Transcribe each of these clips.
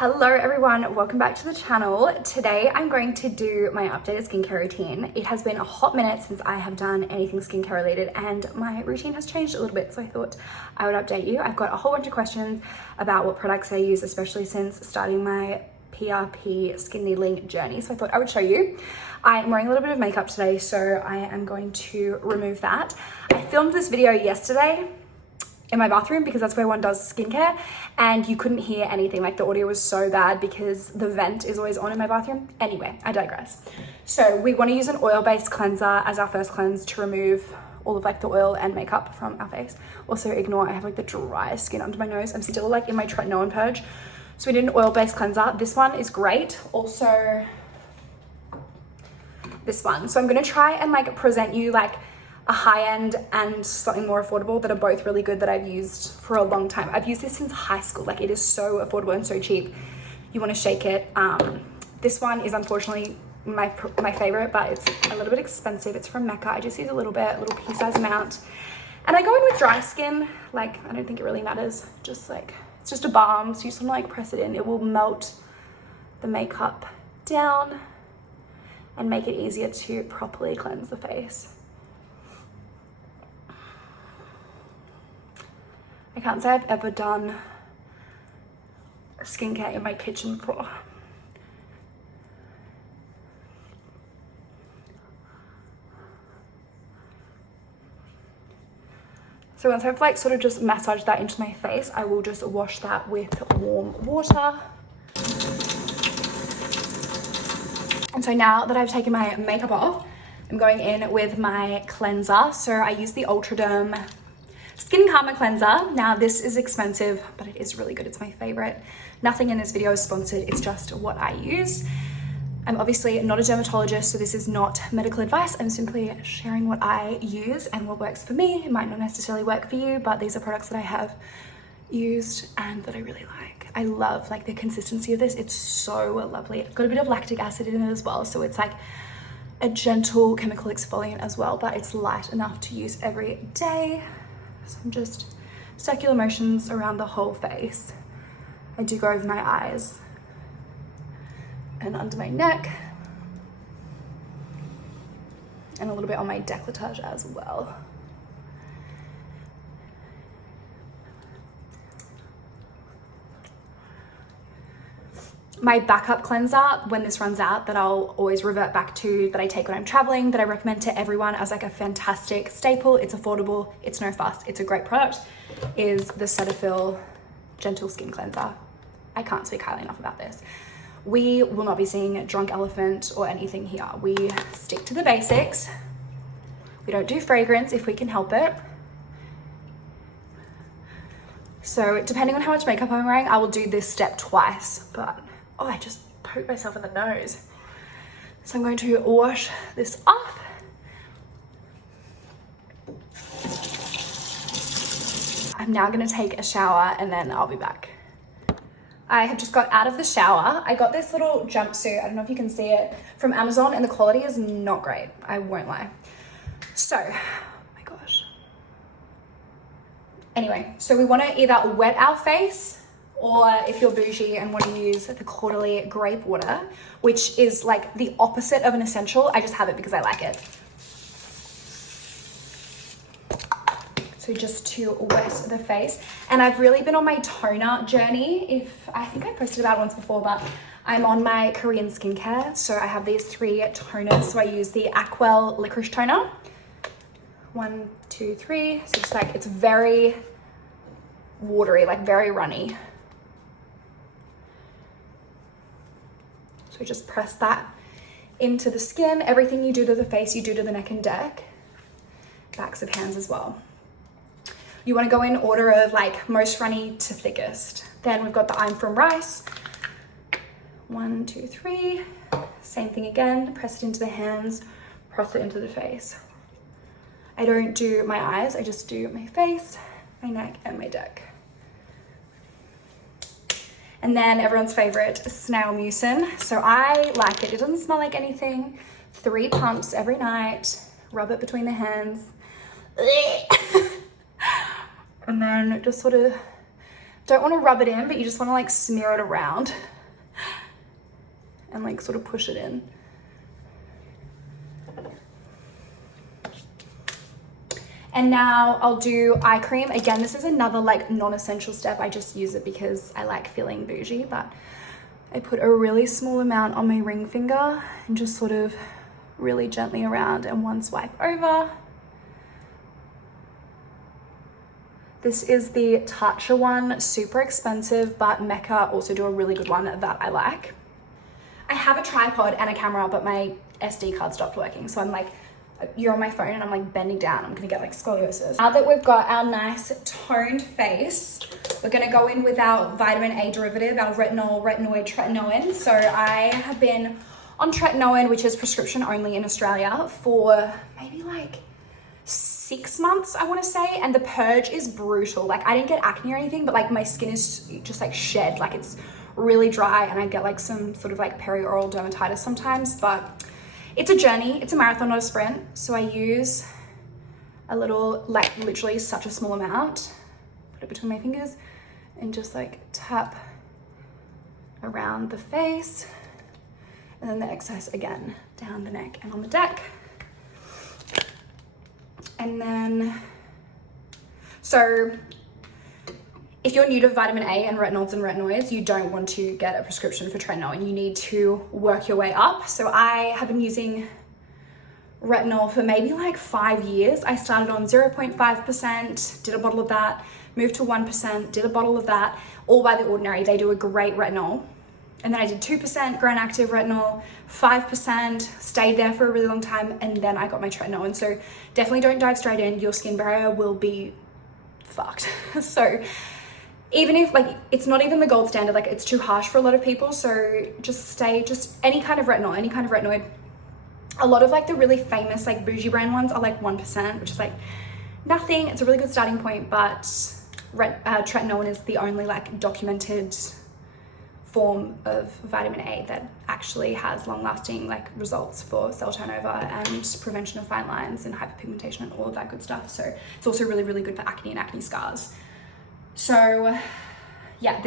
Hello everyone, welcome back to the channel. Today I'm going to do my updated skincare routine. It has been a hot minute since I have done anything skincare related and my routine has changed a little bit, so I thought I would update you. I've got a whole bunch of questions about what products I use, especially since starting my PRP skin needling journey, so I thought I would show you. I am wearing a little bit of makeup today, so I am going to remove that. I filmed this video yesterday in my bathroom because that's where one does skincare, and you couldn't hear anything. Like, the audio was so bad because the vent is always on in my bathroom. Anyway, I digress. So we want to use an oil-based cleanser as our first cleanse to remove all of like the oil and makeup from our face. Also ignore I have like the driest skin under my nose. I'm still like in my tretinoin purge. So we did an oil-based cleanser. This one is great. Also this one. So I'm gonna try and like present you like a high-end and something more affordable that are both really good that I've used for a long time. I've used this since high school. Like, it is so affordable and so cheap. You want to shake it. This one is unfortunately my favorite, but it's a little bit expensive. It's from Mecca. I just use a little pea-sized amount, and I go in with dry skin. Like, I don't think it really matters. Just like, it's just a balm, so you just want to like press it in. It will melt the makeup down and make it easier to properly cleanse the face. I can't say I've ever done skincare in my kitchen before. So once I've like sort of just massaged that into my face, I will just wash that with warm water. And so now that I've taken my makeup off, I'm going in with my cleanser. So I use the Ultraderm Skin Calmer Cleanser. Now this is expensive, but it is really good. It's my favorite. Nothing in this video is sponsored. It's just what I use. I'm obviously not a dermatologist, so this is not medical advice. I'm simply sharing what I use and what works for me. It might not necessarily work for you, but these are products that I have used and that I really like. I love like the consistency of this. It's so lovely. It's got a bit of lactic acid in it as well, so it's like a gentle chemical exfoliant as well, but it's light enough to use every day. Some just circular motions around the whole face. I do go over my eyes and under my neck and a little bit on my décolletage as well. My backup cleanser, when this runs out, that I'll always revert back to, that I take when I'm traveling, that I recommend to everyone as like a fantastic staple, it's affordable, it's no fuss, it's a great product, is the Cetaphil Gentle Skin Cleanser. I can't speak highly enough about this. We will not be seeing Drunk Elephant or anything here. We stick to the basics. We don't do fragrance if we can help it. So depending on how much makeup I'm wearing, I will do this step twice, but oh, I just poked myself in the nose. So I'm going to wash this off. I'm now gonna take a shower and then I'll be back. I have just got out of the shower. I got this little jumpsuit, I don't know if you can see it, from Amazon, and the quality is not great, I won't lie. So, oh my gosh. Anyway, so we wanna either wet our face, or if you're bougie and want to use the quarterly grape water, which is like the opposite of an essential. I just have it because I like it. So just to wet the face. And I've really been on my toner journey. I think I posted about it once before, but I'm on my Korean skincare. So I have these 3 toners. So I use the Aquel Licorice Toner. 1, 2, 3. So just like, it's very watery, like very runny. So just press that into the skin. Everything you do to the face, you do to the neck and neck. Backs of hands as well. You want to go in order of like most runny to thickest. Then we've got the I'm From Rice. 1, 2, 3. Same thing again. Press it into the hands, press it into the face. I don't do my eyes, I just do my face, my neck, and my neck. And then everyone's favorite, snail mucin. So I like it. It doesn't smell like anything. 3 pumps every night. Rub it between the hands. And then just sort of don't want to rub it in, but you just want to like smear it around and like sort of push it in. And now I'll do eye cream. Again, this is another like non-essential step. I just use it because I like feeling bougie, but I put a really small amount on my ring finger and just sort of really gently around and one swipe over. This is the Tatcha one, super expensive, but Mecca also do a really good one that I like. I have a tripod and a camera, but my SD card stopped working. So I'm like, you're on my phone and I'm like bending down. I'm gonna get like scoliosis. Now that we've got our nice toned face, we're gonna go in with our vitamin A derivative, our retinol, retinoid, tretinoin. So I have been on tretinoin, which is prescription only in Australia, for maybe like 6 months, I wanna say. And the purge is brutal. Like I didn't get acne or anything, but like my skin is just like shed. Like it's really dry and I get like some sort of like perioral dermatitis sometimes, but it's a journey, it's a marathon, not a sprint. So I use a little, like literally such a small amount, put it between my fingers and just like tap around the face. And then the excess again, down the neck and on the deck. And then, so if you're new to vitamin A and retinols and retinoids, you don't want to get a prescription for tretinoin. You need to work your way up. So I have been using retinol for maybe like 5 years. I started on 0.5%, did a bottle of that, moved to 1%, did a bottle of that, all by The Ordinary. They do a great retinol. And then I did 2% Grand Active retinol, 5%, stayed there for a really long time, and then I got my tretinoin. So definitely don't dive straight in. Your skin barrier will be fucked. So even if like it's not even the gold standard, like it's too harsh for a lot of people, so just any kind of retinol, any kind of retinoid. A lot of like the really famous like bougie brand ones are like 1%, which is like nothing. It's a really good starting point, but tretinoin is the only like documented form of vitamin A that actually has long-lasting like results for cell turnover and prevention of fine lines and hyperpigmentation and all of that good stuff. So it's also really, really good for acne and acne scars. So yeah,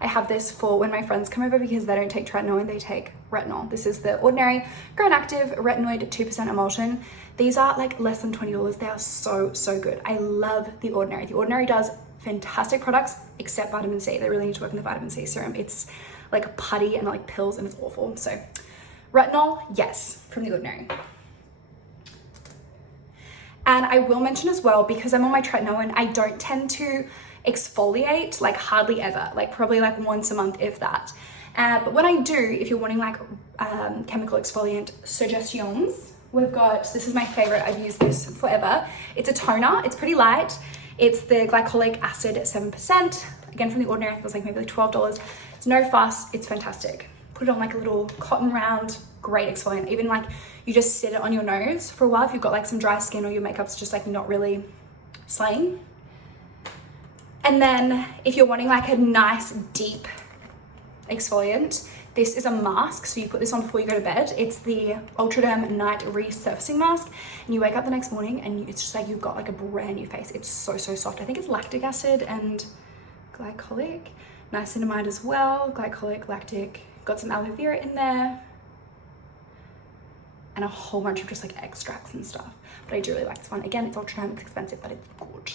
I have this for when my friends come over because they don't take tretinoin, they take retinol. This is The Ordinary Grand Active Retinoid 2% emulsion. These are like less than $20. They are so, so good. I love The Ordinary. The Ordinary does fantastic products except vitamin C. They really need to work on the vitamin C serum. It's like putty and like pills and it's awful. So retinol, yes, from The Ordinary. And I will mention as well, because I'm on my tretinoin, I don't tend to exfoliate, like hardly ever, like probably like once a month, if that. But when I do, if you're wanting like chemical exfoliant suggestions, we've got, this is my favorite, I've used this forever. It's a toner, it's pretty light. It's the glycolic acid 7%. Again, from The Ordinary, I think it was like maybe like $12. It's no fuss, it's fantastic. Put it on like a little cotton round, great exfoliant. Even like you just sit it on your nose for a while if you've got like some dry skin or your makeup's just like not really slaying. And then if you're wanting like a nice deep exfoliant, this is a mask. So you put this on before you go to bed. It's the Ultraderm Night Resurfacing Mask. And you wake up the next morning and it's just like you've got like a brand new face. It's so, so soft. I think it's lactic acid and glycolic. Niacinamide as well. Glycolic, lactic. Got some aloe vera in there. And a whole bunch of just like extracts and stuff. But I do really like this one. Again, it's Ultraderm, it's expensive, but it's good.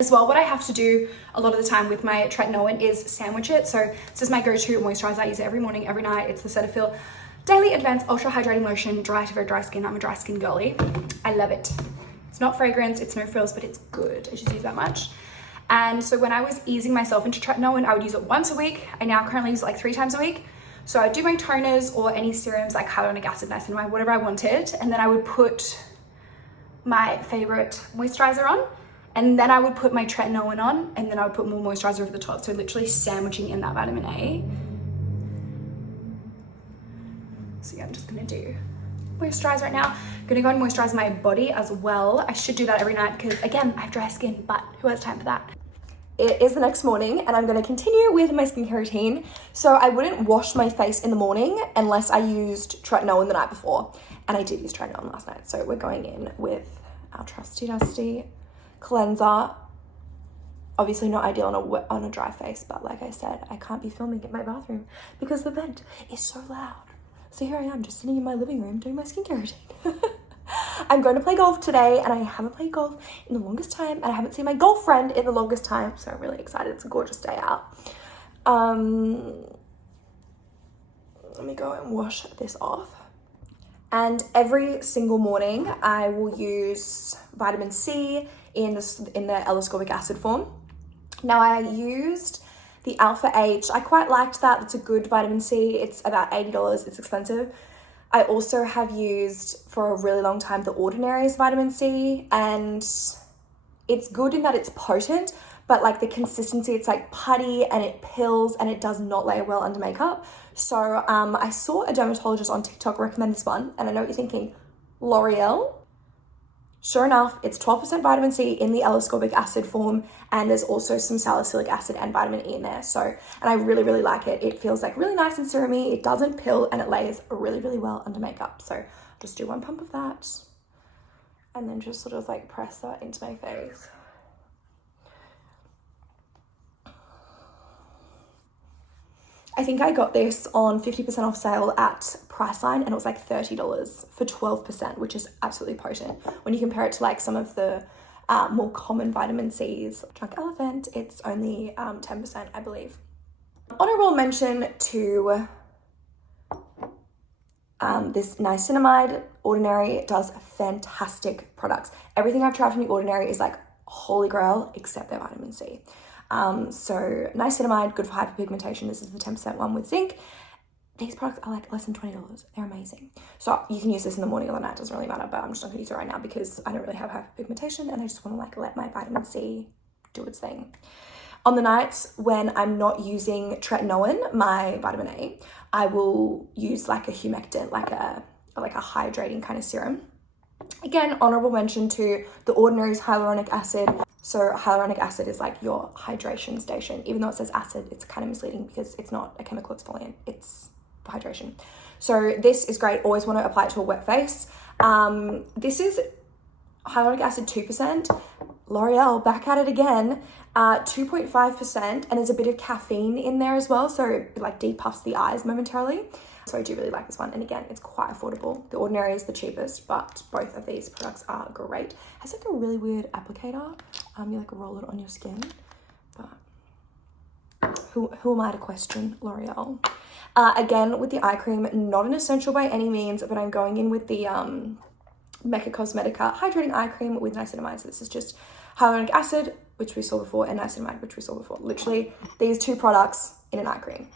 As well, what I have to do a lot of the time with my tretinoin is sandwich it. So this is my go-to moisturizer. I use it every morning, every night. It's the Cetaphil Daily Advanced Ultra Hydrating Lotion, dry to very dry skin. I'm a dry skin girly. I love it. It's not fragrance, it's no frills, but it's good. I just use that much. And so when I was easing myself into tretinoin, I would use it once a week. I now currently use it like 3 times a week. So I would do my toners or any serums like hyaluronic acid, niacinamide, whatever I wanted. And then I would put my favorite moisturizer on. And then I would put my tretinoin on, and then I would put more moisturizer over the top. So literally sandwiching in that vitamin A. So yeah, I'm just gonna do moisturize right now. I'm gonna go and moisturize my body as well. I should do that every night because again, I have dry skin, but who has time for that? It is the next morning and I'm gonna continue with my skincare routine. So I wouldn't wash my face in the morning unless I used tretinoin the night before. And I did use tretinoin last night. So we're going in with our trusty dusty cleanser Obviously not ideal on a dry face, but like I said, I can't be filming in my bathroom because the vent is so loud. So here I am just sitting in my living room doing my skincare routine. I'm going to play golf today, and I haven't played golf in the longest time, and I haven't seen my golf friend in the longest time, so I'm really excited. It's a gorgeous day out. Let me go and wash this off. And every single morning I will use vitamin C in the L-ascorbic acid form. Now I used the Alpha H. I quite liked that. It's a good vitamin C. It's about $80. It's expensive. I also have used for a really long time the Ordinary's vitamin C, and it's good in that it's potent, but like the consistency, it's like putty and it pills and it does not layer well under makeup. So I saw a dermatologist on TikTok recommend this one, and I know what you're thinking, L'Oreal. Sure enough, it's 12% vitamin C in the L-ascorbic acid form, and there's also some salicylic acid and vitamin E in there. So, and I really, really like it. It feels like really nice and serumy. It doesn't pill, and it layers really, really well under makeup. So just do 1 pump of that, and then just sort of like press that into my face. I think I got this on 50% off sale at Priceline, and it was like $30 for 12%, which is absolutely potent. When you compare it to like some of the more common vitamin C's, Drunk Elephant, it's only 10%, I believe. Honorable mention to this niacinamide. Ordinary does fantastic products. Everything I've tried from the Ordinary is like holy grail, except their vitamin C. So niacinamide, good for hyperpigmentation. This is the 10% one with zinc. These products are like less than $20. They're amazing. So you can use this in the morning or the night, doesn't really matter, but I'm just not gonna use it right now because I don't really have hyperpigmentation, and I just wanna like let my vitamin C do its thing. On the nights when I'm not using tretinoin, my vitamin A, I will use like a humectant, like a hydrating kind of serum. Again, honorable mention to the Ordinary's hyaluronic acid. So hyaluronic acid is like your hydration station. Even though it says acid, it's kind of misleading because it's not a chemical exfoliant, it's for hydration. So this is great. Always want to apply it to a wet face. This is hyaluronic acid 2%. L'Oreal, back at it again, 2.5%, and there's a bit of caffeine in there as well, so it like depuffs the eyes momentarily. So I do really like this one, and again, it's quite affordable. The Ordinary is the cheapest, but both of these products are great. It has like a really weird applicator. You like roll it on your skin, but who am I to question L'Oreal? Again, with the eye cream, not an essential by any means, but I'm going in with the Mecca Cosmetica hydrating eye cream with niacinamide. So this is just hyaluronic acid, which we saw before, and niacinamide, which we saw before. Literally these two products in an eye cream.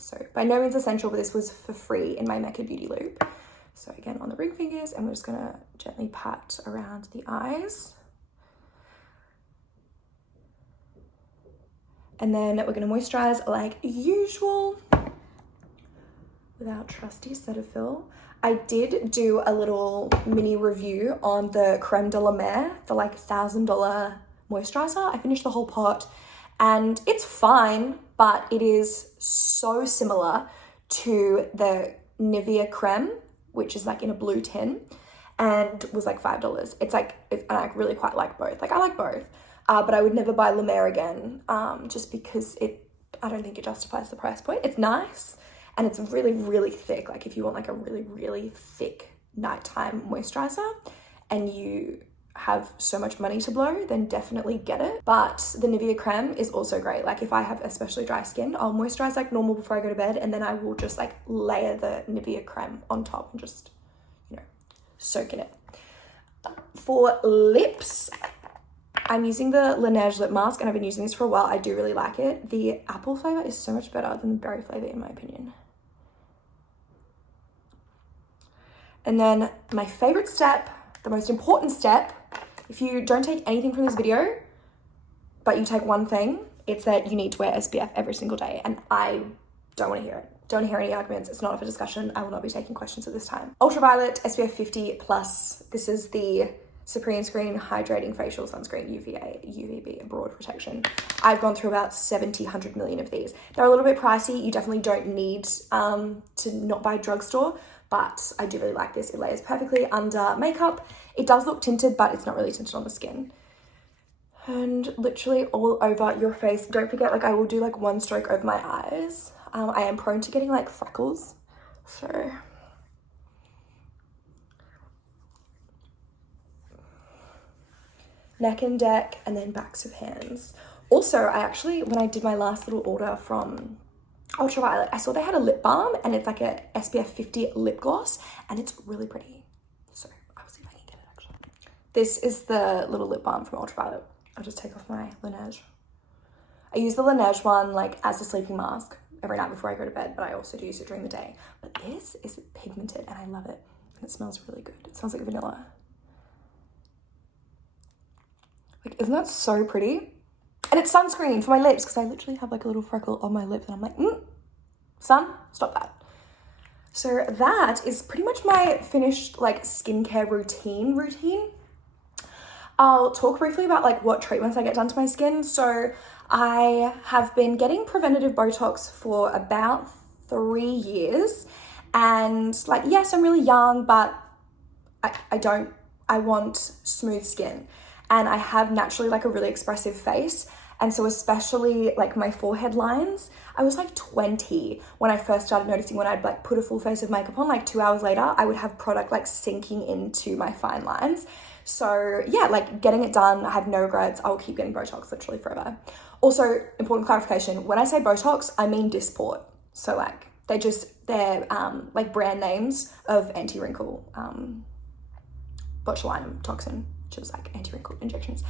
So by no means essential, but this was for free in my Mecca Beauty Loop. So again, on the ring fingers, and we're just gonna gently pat around the eyes. And then we're gonna moisturize like usual with our trusty Cetaphil. I did do a little mini review on the Creme de la Mer, the like $1,000 moisturizer. I finished the whole pot, and it's fine, but it is so similar to the Nivea Creme, which is like in a blue tin, and was like $5. It's like, and I really quite like both. Like I like both, but I would never buy La Mer again, just because I don't think it justifies the price point. It's nice, and it's really, really thick. Like if you want like a really, really thick nighttime moisturizer and you have so much money to blow, then definitely get it. But the Nivea Creme is also great. Like if I have especially dry skin, I'll moisturize like normal before I go to bed, and then I will just like layer the Nivea Creme on top and just, you know, soak in it. For lips, I'm using the Laneige lip mask, and I've been using this for a while. I do really like it. The apple flavor is so much better than the berry flavor in my opinion. And then my favorite step, the most important step, if you don't take anything from this video, but you take one thing, it's that you need to wear SPF every single day. And I don't want to hear it. Don't hear any arguments. It's not up for discussion. I will not be taking questions at this time. Ultraviolet, SPF 50 plus. This is the Supreme Screen Hydrating Facial Sunscreen UVB Broad Protection. I've gone through about 100 million of these. They're a little bit pricey. You definitely don't need to not buy drugstore, but I do really like this. It layers perfectly under makeup. It does look tinted, but it's not really tinted on the skin. and literally all over your face. Don't forget, like I will do like one stroke over my eyes. I am prone to getting like freckles, so neck and neck, and then backs of hands. Also, I actually, when I did my last little order from Ultraviolet, I saw they had a lip balm, and it's like a SPF 50 lip gloss, and it's really pretty. So I'll see if I can get it actually. This is the little lip balm from Ultraviolet. I'll just take off my Laneige. I use the Laneige one like as a sleeping mask every night before I go to bed, but I also do use it during the day. But this is pigmented and I love it. And it smells really good. It smells like vanilla. Like, isn't that so pretty? And it's sunscreen for my lips because I literally have like a little freckle on my lip and I'm like, sun, stop that. So that is pretty much my finished like skincare routine. I'll talk briefly about like what treatments I get done to my skin. So I have been getting preventative Botox for about 3 years. And like, yes, I'm really young, but I want smooth skin. And I have naturally like a really expressive face. And so especially like my forehead lines, I was like 20 when I first started noticing when I'd like put a full face of makeup on, like 2 hours later, I would have product like sinking into my fine lines. So yeah, like getting it done, I have no regrets. I'll keep getting Botox literally forever. Also, important clarification, when I say Botox, I mean Dysport. So like they're like brand names of anti-wrinkle botulinum toxin, which is like anti-wrinkle injections.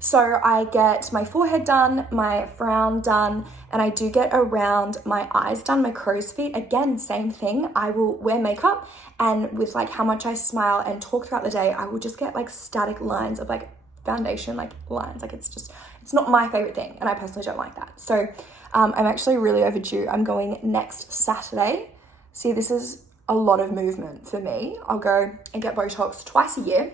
So I get my forehead done, my frown done, and I do get around my eyes done, my crow's feet. Again, same thing. I will wear makeup, and with like how much I smile and talk throughout the day, I will just get like static lines of like foundation, like lines. Like it's not my favorite thing, and I personally don't like that. So I'm actually really overdue. I'm going next Saturday. See, this is a lot of movement for me. I'll go and get Botox twice a year.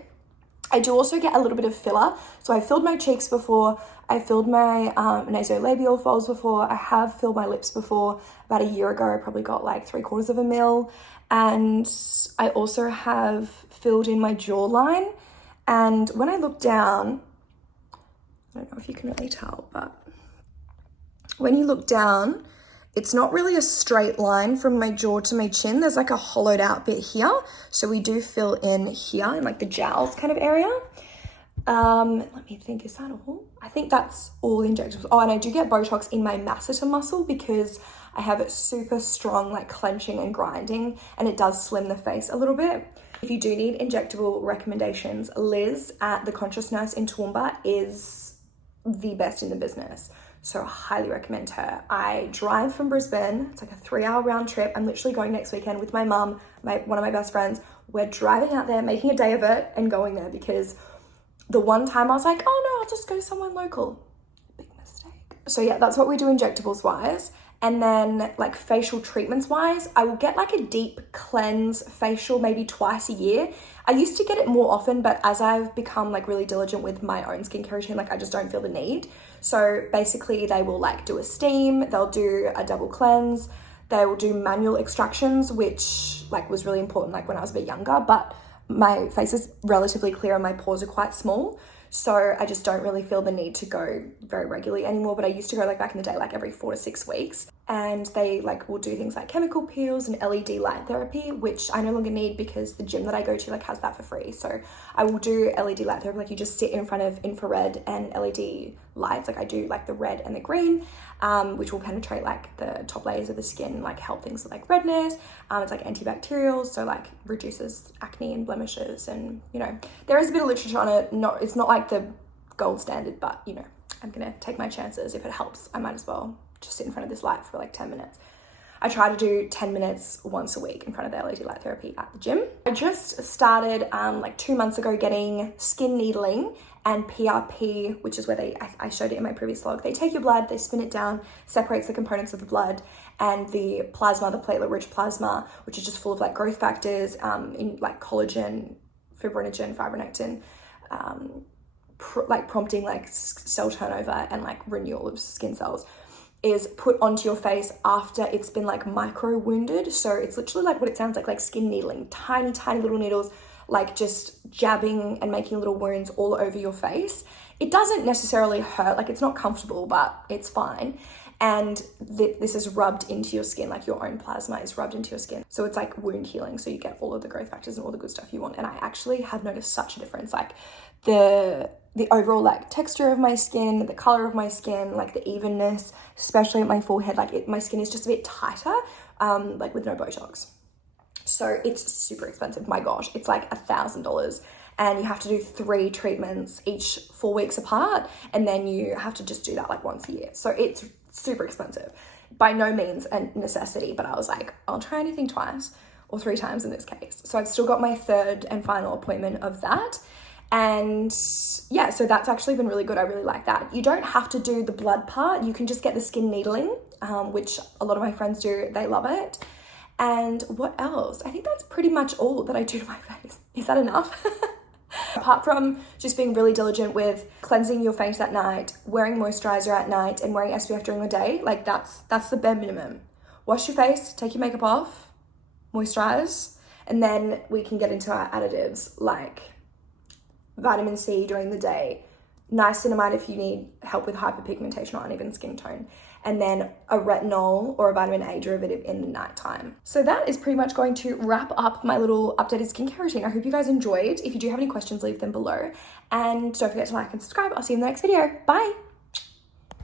I do also get a little bit of filler. So I filled my cheeks before, I filled my nasolabial folds before, I have filled my lips before. About a year ago, I probably got like 3/4 of a mil. And I also have filled in my jawline. And when I look down, I don't know if you can really tell, but when you look down, it's not really a straight line from my jaw to my chin. There's like a hollowed out bit here. So we do fill in here in like the jowls kind of area. Let me think, is that all? I think that's all the injectables. Oh, and I do get Botox in my masseter muscle because I have it super strong, like clenching and grinding, and it does slim the face a little bit. If you do need injectable recommendations, Liz at The Conscious Nurse in Toowoomba is the best in the business. So I highly recommend her. I drive from Brisbane. It's like a 3-hour round trip. I'm literally going next weekend with my mum, one of my best friends. We're driving out there, making a day of it and going there because the one time I was like, oh no, I'll just go somewhere local. Big mistake. So yeah, that's what we do injectables wise. And then like facial treatments wise, I will get like a deep cleanse facial maybe twice a year. I used to get it more often, but as I've become like really diligent with my own skincare routine, like I just don't feel the need. So basically they will like do a steam, they'll do a double cleanse, they will do manual extractions, which like was really important like when I was a bit younger, but my face is relatively clear and my pores are quite small. So I just don't really feel the need to go very regularly anymore. But I used to go like back in the day, like every 4 to 6 weeks. And they like will do things like chemical peels and LED light therapy, which I no longer need because the gym that I go to like has that for free. So I will do LED light therapy. Like you just sit in front of infrared and LED lights. Like I do like the red and the green, which will penetrate like the top layers of the skin, like help things with like redness. It's like antibacterial, so like reduces acne and blemishes. And you know, there is a bit of literature on it. It's not like the gold standard, but you know, I'm gonna take my chances. If it helps, I might as well just sit in front of this light for like 10 minutes. I try to do 10 minutes once a week in front of the LED light therapy at the gym. I just started like 2 months ago getting skin needling and PRP, which is where I showed it in my previous vlog. They take your blood, they spin it down, separates the components of the blood, and the plasma, the platelet-rich plasma, which is just full of like growth factors, in like collagen, fibrinogen, fibronectin, like prompting like cell turnover and like renewal of skin cells, is put onto your face after it's been like micro wounded. So it's literally like what it sounds like skin needling, tiny little needles, like just jabbing and making little wounds all over your face. it doesn't necessarily hurt, like it's not comfortable, but it's fine. And this is rubbed into your skin, like your own plasma is rubbed into your skin. So it's like wound healing. So you get all of the growth factors and all the good stuff you want. And I actually have noticed such a difference. Like the overall like texture of my skin, the color of my skin, like the evenness, especially at my forehead, like my skin is just a bit tighter, like with no Botox. So it's super expensive. My gosh, it's like $1,000. And you have to do 3 treatments each 4 weeks apart. And then you have to just do that like once a year. So it's super expensive. By no means a necessity, but I was like, I'll try anything twice or 3 times in this case. So I've still got my 3rd and final appointment of that. And yeah, so that's actually been really good. I really like that. You don't have to do the blood part. You can just get the skin needling, which a lot of my friends do. They love it. And what else? I think that's pretty much all that I do to my face. Is that enough? Apart from just being really diligent with cleansing your face at night, wearing moisturizer at night, and wearing SPF during the day, like that's the bare minimum. Wash your face, take your makeup off, moisturize, and then we can get into our additives like vitamin C during the day, niacinamide if you need help with hyperpigmentation or uneven skin tone, and then a retinol or a vitamin A derivative in the nighttime. So that is pretty much going to wrap up my little updated skincare routine. I hope you guys enjoyed. If you do have any questions, leave them below. And don't forget to like and subscribe. I'll see you in the next video. Bye.